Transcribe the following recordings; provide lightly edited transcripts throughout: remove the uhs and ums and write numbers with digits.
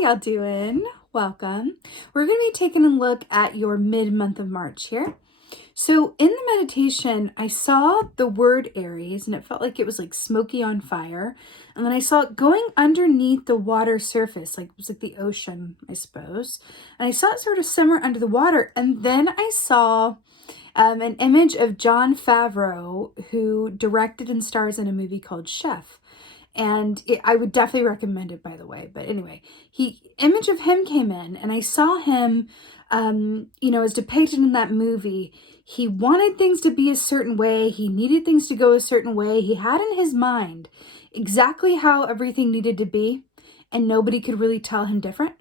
y'all doing? Welcome. We're going to be taking a look at your mid-month of March here. So in the meditation, I saw the word Aries, and it felt like it was like smoky on fire. And then I saw it going underneath the water surface, like it was like the ocean, I suppose. And I saw it sort of simmer under the water. And then I saw an image of Jon Favreau, who directed and stars in a movie called Chef. And I would definitely recommend it, by the way. But anyway, image of him came in, and I saw him, as depicted in that movie. He wanted things to be a certain way. He needed things to go a certain way. He had in his mind exactly how everything needed to be, and nobody could really tell him different.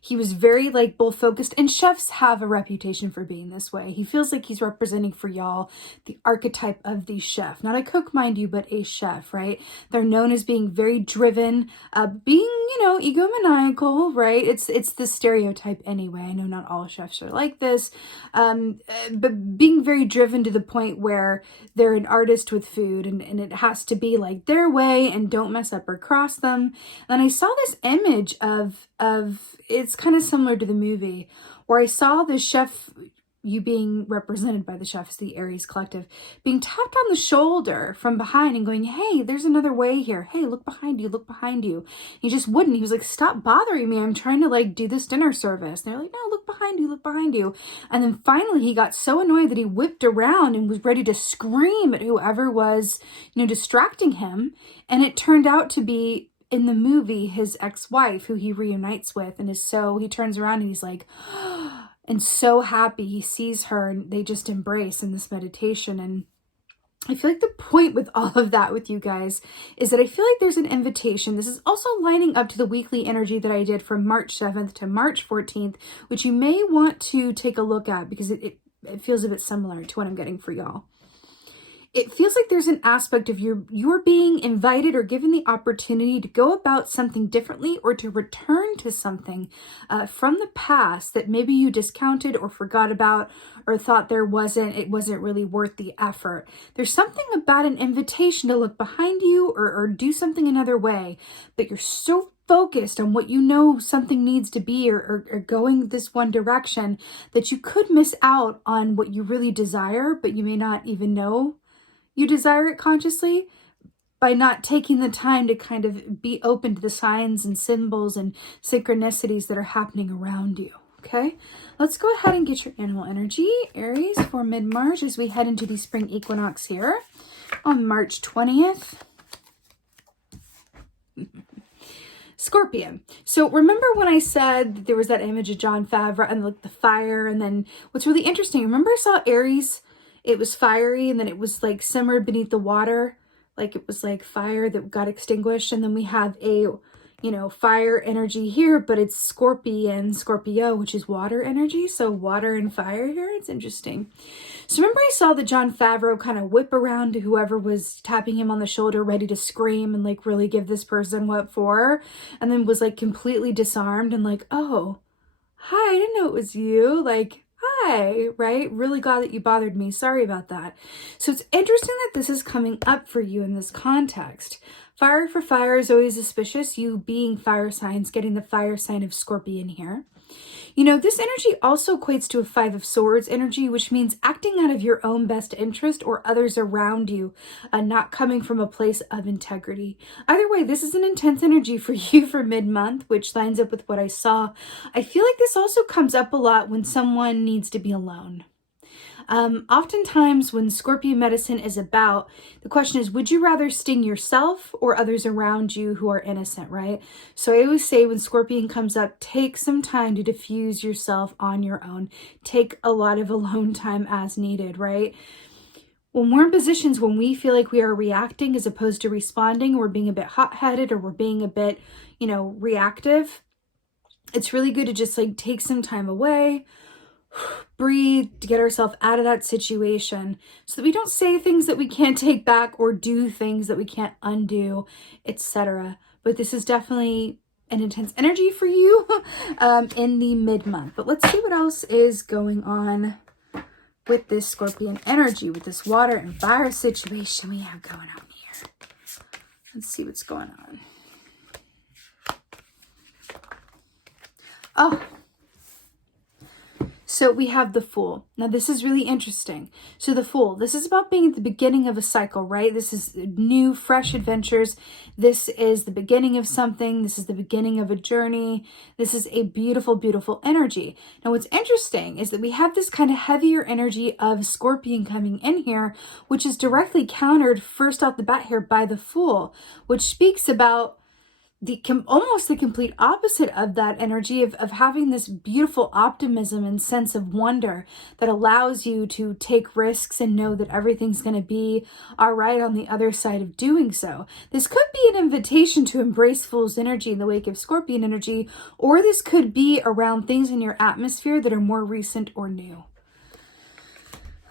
He was very both focused, and chefs have a reputation for being this way. He feels like he's representing for y'all the archetype of the chef, not a cook, mind you, but a chef, right? They're known as being very driven, being, egomaniacal, right? It's the stereotype anyway. I know not all chefs are like this, but being very driven to the point where they're an artist with food, and it has to be like their way and don't mess up or cross them. And I saw this image of it's kind of similar to the movie, where I saw the chef, you being represented by the chefs, the Aries collective, being tapped on the shoulder from behind and going, hey, there's another way here. Hey, look behind you, look behind you. He just wouldn't. He was like, stop bothering me. I'm trying to do this dinner service. And they're like, no, look behind you, look behind you. And then finally he got so annoyed that he whipped around and was ready to scream at whoever was, distracting him. And it turned out to be, in the movie, his ex-wife, who he reunites with, and he turns around and he's like, and so happy. He sees her and they just embrace in this meditation. And I feel like the point with all of that with you guys is that I feel like there's an invitation. This is also lining up to the weekly energy that I did from March 7th to March 14th, which you may want to take a look at because it feels a bit similar to what I'm getting for y'all. It feels like there's an aspect of you're being invited or given the opportunity to go about something differently, or to return to something from the past that maybe you discounted or forgot about, or thought it wasn't really worth the effort. There's something about an invitation to look behind you or do something another way, but you're so focused on what something needs to be or going this one direction that you could miss out on what you really desire, but you may not even know you desire it consciously, by not taking the time to kind of be open to the signs and symbols and synchronicities that are happening around you. Okay, let's go ahead and get your animal energy, Aries, for mid-March as we head into the spring equinox here on March 20th. Scorpion. So remember when I said there was that image of Jon Favreau and the fire, and then what's really interesting, remember I saw Aries, it was fiery, and then it was simmered beneath the water, it was fire that got extinguished. And then we have a fire energy here, but it's Scorpio, which is water energy. So water and fire here. It's interesting. So remember I saw the Jon Favreau kind of whip around to whoever was tapping him on the shoulder, ready to scream and really give this person what for, and then was completely disarmed and oh, hi, I didn't know it was you. Hi, right? Really glad that you bothered me. Sorry about that. So it's interesting that this is coming up for you in this context. Fire for fire is always auspicious. You being fire signs, getting the fire sign of Scorpion here. This energy also equates to a 5 of Swords energy, which means acting out of your own best interest or others around you, not coming from a place of integrity. Either way, this is an intense energy for you for mid-month, which lines up with what I saw. I feel like this also comes up a lot when someone needs to be alone. Oftentimes when Scorpion medicine is about, the question is, would you rather sting yourself or others around you who are innocent, right? So I always say when Scorpion comes up, take some time to diffuse yourself on your own. Take a lot of alone time as needed, right? When we're in positions when we feel like we are reacting as opposed to responding, we're being a bit hot-headed or we're being a bit, reactive, it's really good to just take some time away, breathe, to get ourselves out of that situation so that we don't say things that we can't take back or do things that we can't undo, etc. But this is definitely an intense energy for you in the mid-month. But let's see what else is going on with this Scorpion energy, with this water and fire situation we have going on here. Let's see what's going on. Oh, so we have the Fool. Now this is really interesting. So the Fool, this is about being at the beginning of a cycle, right? This is new, fresh adventures. This is the beginning of something. This is the beginning of a journey. This is a beautiful, beautiful energy. Now what's interesting is that we have this kind of heavier energy of Scorpion coming in here, which is directly countered first off the bat here by the Fool, which speaks about almost the complete opposite of that energy of having this beautiful optimism and sense of wonder that allows you to take risks and know that everything's going to be all right on the other side of doing so. This could be an invitation to embrace Fool's energy in the wake of Scorpion energy, or this could be around things in your atmosphere that are more recent or new.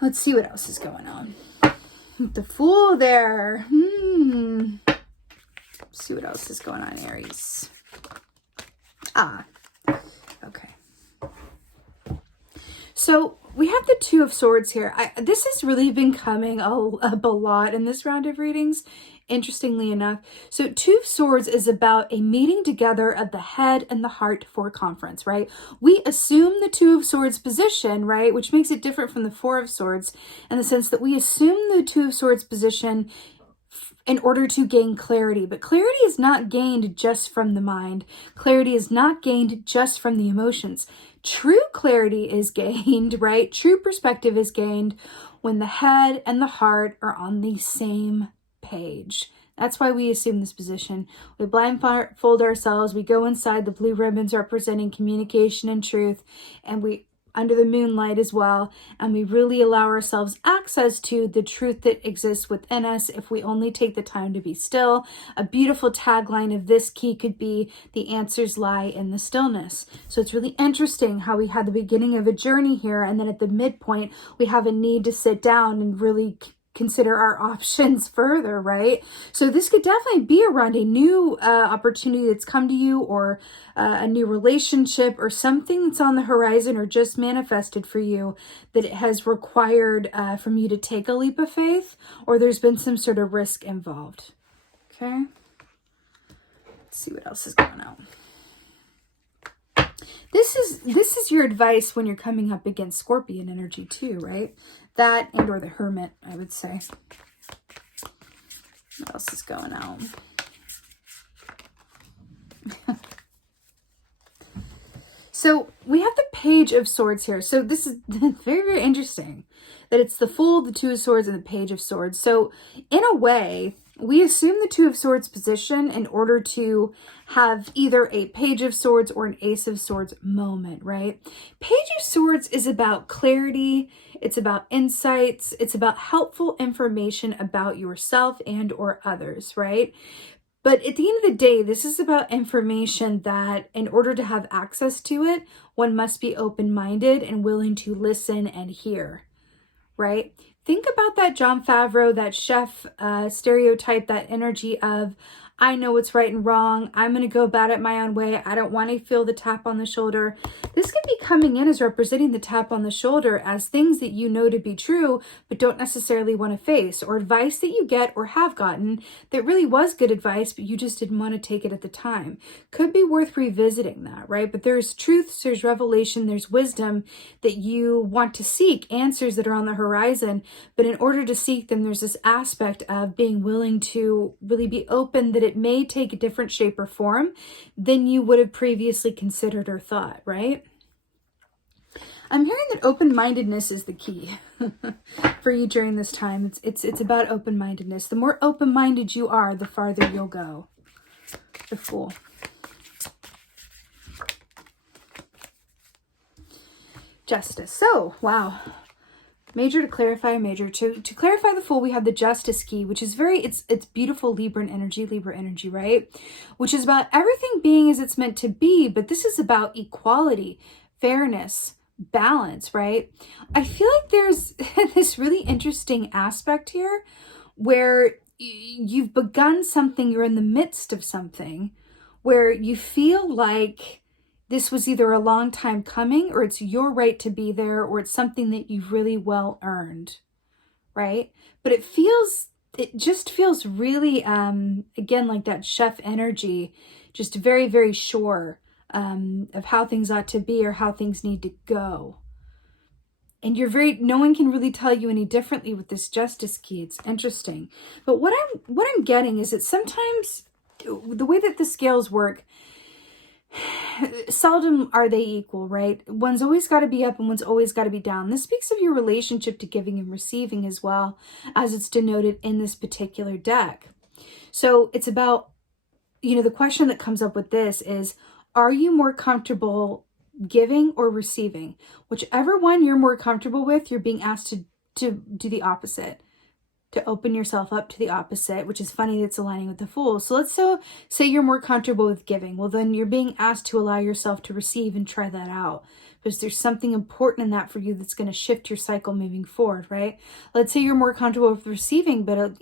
Let's see what else is going on. The Fool there. See what else is going on, Aries. Okay. So we have the Two of Swords here. This has really been coming up a lot in this round of readings, interestingly enough. So Two of Swords is about a meeting together of the head and the heart for a conference, right? We assume the Two of Swords position, right? Which makes it different from the Four of Swords in the sense that we assume the Two of Swords position in order to gain clarity. But clarity is not gained just from the mind. Clarity is not gained just from the emotions. True clarity is gained, right? True perspective is gained when the head and the heart are on the same page. That's why we assume this position. We blindfold ourselves. We go inside the blue ribbons representing communication and truth. And we under the moonlight as well, and we really allow ourselves access to the truth that exists within us if we only take the time to be still. A beautiful tagline of this key could be, the answers lie in the stillness. So it's really interesting how we had the beginning of a journey here, and then at the midpoint we have a need to sit down and really consider our options further, right? So this could definitely be around a new opportunity that's come to you, or a new relationship, or something that's on the horizon or just manifested for you that it has required from you to take a leap of faith, or there's been some sort of risk involved. Okay, let's see what else is going on. This is your advice when you're coming up against Scorpion energy too, right? That and or the Hermit, I would say. What else is going on? So we have the Page of Swords here. So this is very, very interesting that it's the Fool, the Two of Swords, and the Page of Swords. So in a way, we assume the Two of Swords position in order to have either a Page of Swords or an Ace of Swords moment, right? Page of Swords is about clarity. It's about insights. It's about helpful information about yourself and or others, right? But at the end of the day, this is about information that in order to have access to it, one must be open-minded and willing to listen and hear, right? Think about that Jon Favreau, that chef stereotype, that energy of, I know what's right and wrong. I'm going to go about it my own way. I don't want to feel the tap on the shoulder. This could be coming in as representing the tap on the shoulder as things that you know to be true, but don't necessarily want to face, or advice that you get or have gotten that really was good advice, but you just didn't want to take it at the time. Could be worth revisiting that, right? But there's truths, there's revelation, there's wisdom that you want to seek, answers that are on the horizon. But in order to seek them, there's this aspect of being willing to really be open that it may take a different shape or form than you would have previously considered or thought, right? I'm hearing that open-mindedness is the key for you during this time. It's about open-mindedness. The more open-minded you are, the farther you'll go. The Fool. Justice. So, wow. Major to clarify, major. To clarify the Fool, we have the Justice key, which is it's beautiful Libra energy, right? Which is about everything being as it's meant to be, but this is about equality, fairness, balance, right? I feel like there's this really interesting aspect here where you've begun something, you're in the midst of something where you feel like this was either a long time coming, or it's your right to be there, or it's something that you've really well earned, right? But it just feels really, again, like that chef energy, just very, very sure of how things ought to be or how things need to go. And no one can really tell you any differently with this Justice key. It's interesting. But what I'm getting is that sometimes the way that the scales work, seldom are they equal, right? One's always got to be up and one's always got to be down. This speaks of your relationship to giving and receiving as well, as it's denoted in this particular deck. So it's about, the question that comes up with this is, are you more comfortable giving or receiving? Whichever one you're more comfortable with, you're being asked to do the opposite, to open yourself up to the opposite, which is funny that's aligning with the Fool. So let's say you're more comfortable with giving. Well, then you're being asked to allow yourself to receive and try that out, because there's something important in that for you that's going to shift your cycle moving forward, right? Let's say you're more comfortable with receiving, but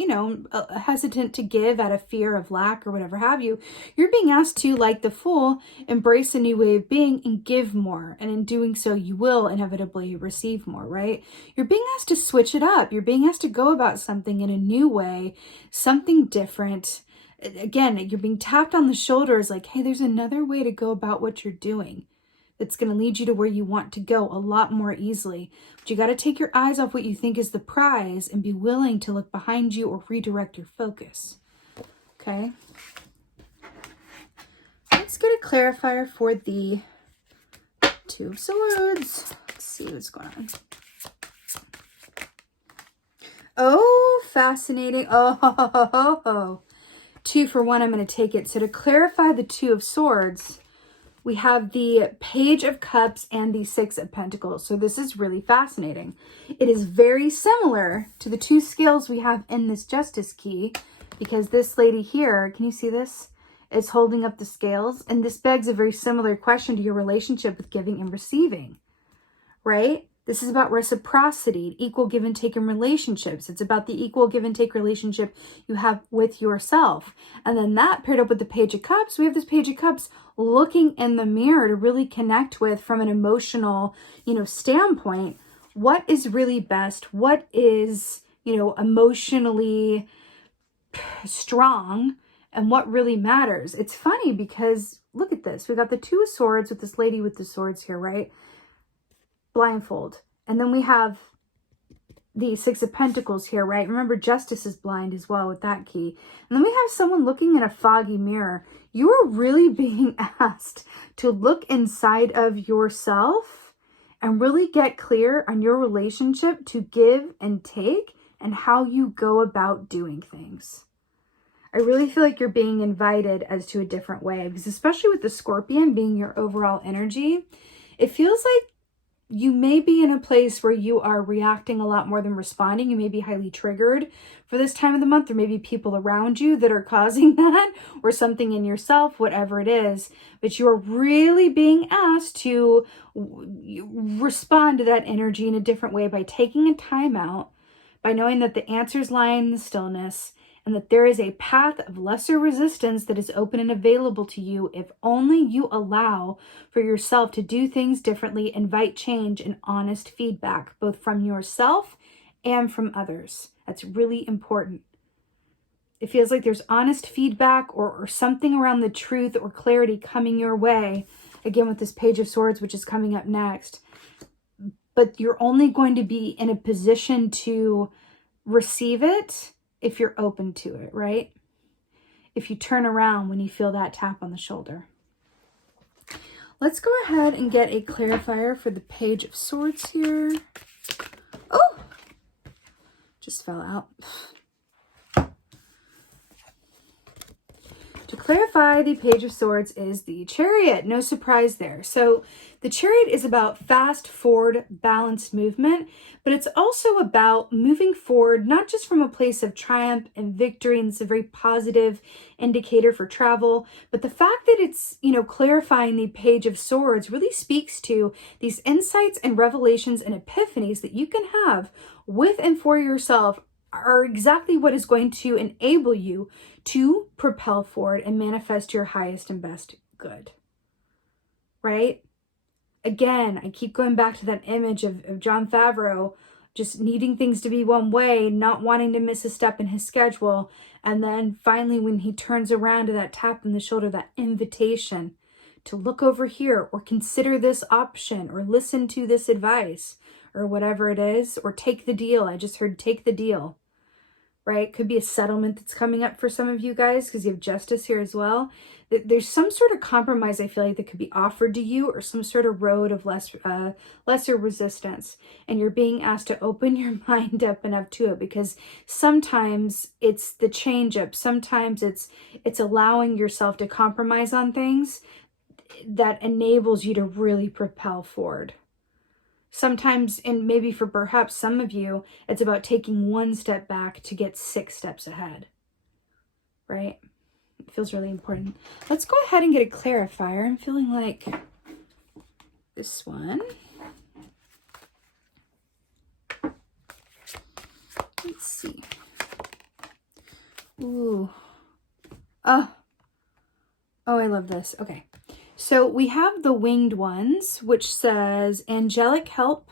hesitant to give out of fear of lack or whatever have you. You're being asked to, like the Fool, embrace a new way of being and give more. And in doing so, you will inevitably receive more, right? You're being asked to switch it up. You're being asked to go about something in a new way, something different. Again, you're being tapped on the shoulders like, hey, there's another way to go about what you're doing that's going to lead you to where you want to go a lot more easily. But you got to take your eyes off what you think is the prize and be willing to look behind you or redirect your focus. Okay? Let's get a clarifier for the Two of Swords. Let's see what's going on. Oh, fascinating. Oh. 2 for 1, I'm going to take it. So to clarify the Two of Swords, we have the Page of Cups and the Six of Pentacles. So this is really fascinating. It is very similar to the 2 scales we have in this Justice key, because this lady here, can you see this? Is holding up the scales. And this begs a very similar question to your relationship with giving and receiving, right? This is about reciprocity, equal give and take in relationships. It's about the equal give and take relationship you have with yourself. And then that paired up with the Page of Cups, we have this Page of Cups looking in the mirror to really connect with, from an emotional, standpoint, what is really best, what is, emotionally strong, and what really matters. It's funny because look at this. We got the Two of Swords with this lady with the swords here, right? Blindfold. And then we have the Six of Pentacles here, right? Remember, Justice is blind as well with that key. And then we have someone looking in a foggy mirror. You are really being asked to look inside of yourself and really get clear on your relationship to give and take and how you go about doing things. I really feel like you're being invited as to a different way, because especially with the Scorpion being your overall energy, it feels like you may be in a place where you are reacting a lot more than responding. You may be highly triggered for this time of the month. There may be people around you that are causing that, or something in yourself, whatever it is. But you are really being asked to respond to that energy in a different way by taking a time out, by knowing that the answers lie in the stillness, and that there is a path of lesser resistance that is open and available to you if only you allow for yourself to do things differently, invite change and honest feedback, both from yourself and from others. That's really important. It feels like there's honest feedback or something around the truth or clarity coming your way. Again, with this Page of Swords, which is coming up next. But you're only going to be in a position to receive it if you're open to it, right? If you turn around when you feel that tap on the shoulder. Let's go ahead and get a clarifier for the Page of Swords here. Oh, just fell out. To clarify, the Page of Swords is the Chariot. No surprise there. So the Chariot is about fast, forward, balanced movement, but it's also about moving forward, not just from a place of triumph and victory, and it's a very positive indicator for travel, but the fact that it's, clarifying the Page of Swords really speaks to these insights and revelations and epiphanies that you can have with and for yourself are exactly what is going to enable you to propel forward and manifest your highest and best good, right? Again, I keep going back to that image of Jon Favreau just needing things to be one way, not wanting to miss a step in his schedule. And then finally, when he turns around to that tap on the shoulder, that invitation look over here, or consider this option, or listen to this advice, or whatever it is, or take the deal. I just heard take the deal, right? Could be a settlement that's coming up for some of you guys because you have justice here as well. There's some sort of compromise, I feel like, that could be offered to you, or some sort of road of lesser resistance. And you're being asked to open your mind up enough to it, because sometimes it's the change up. Sometimes it's allowing yourself to compromise on things that enables you to really propel forward. Sometimes, and maybe for perhaps some of you, it's about taking one step back to get 6 steps ahead, right? It feels really important. Let's go ahead and get a clarifier. I'm feeling like this one. Let's see. Ooh. Oh, I love this. Okay. So we have the winged ones, which says angelic help,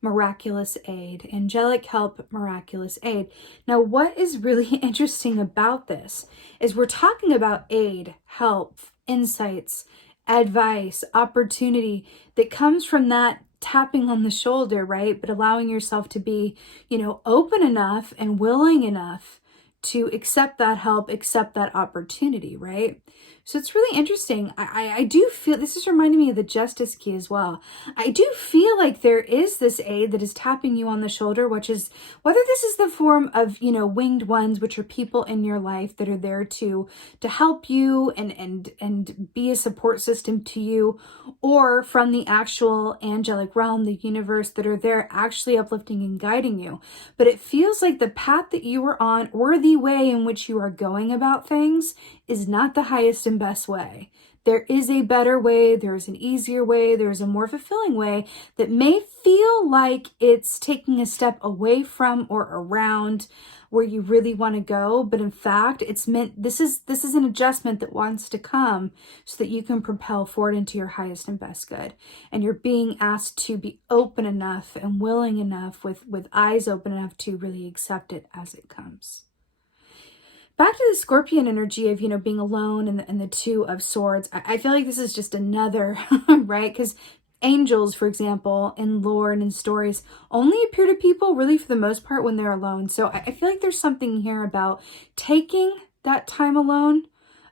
miraculous aid. Angelic help, miraculous aid. Now, what is really interesting about this is we're talking about aid, help, insights, advice, opportunity that comes from that tapping on the shoulder, right? But allowing yourself to be, open enough and willing enough to accept that help, accept that opportunity, right? So it's really interesting. I do feel, this is reminding me of the justice key as well. I do feel like there is this aid that is tapping you on the shoulder, which is, whether this is the form of, winged ones, which are people in your life that are there to help you and be a support system to you, or from the actual angelic realm, the universe, that are there actually uplifting and guiding you. But it feels like the path that you are on, or the way in which you are going about things, is not the highest and best way. There is a better way, there's an easier way, there's a more fulfilling way that may feel like it's taking a step away from or around where you really want to go, but in fact, it's meant, this is an adjustment that wants to come so that you can propel forward into your highest and best good. And you're being asked to be open enough and willing enough, with eyes open enough, to really accept it as it comes. Back to the Scorpion energy of, being alone, and the Two of Swords. I feel like this is just another, right? Because angels, for example, in lore and in stories, only appear to people really for the most part when they're alone. So I feel like there's something here about taking that time alone,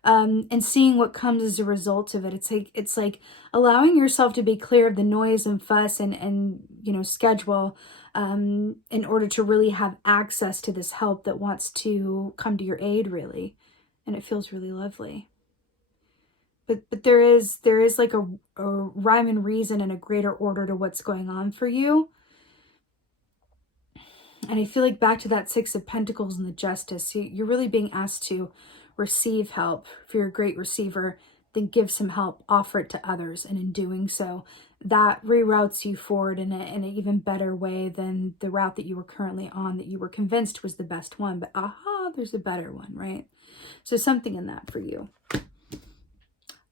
and seeing what comes as a result of it. It's like allowing yourself to be clear of the noise and fuss and schedule, in order to really have access to this help that wants to come to your aid, really. And it feels really lovely. But there is like a rhyme and reason and a greater order to what's going on for you. And I feel like back to that 6 of Pentacles and the Justice, you're really being asked to receive help. If you're a great receiver, then give some help, offer it to others. And in doing so, that reroutes you forward in an even better way than the route that you were currently on, that you were convinced was the best one. But aha, there's a better one, right? So something in that for you.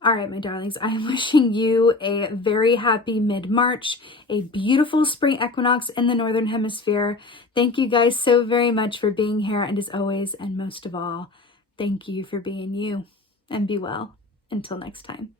All right, my darlings, I'm wishing you a very happy mid-March, a beautiful spring equinox in the Northern Hemisphere. Thank you guys so very much for being here. And as always, and most of all, thank you for being you. And be well. Until next time.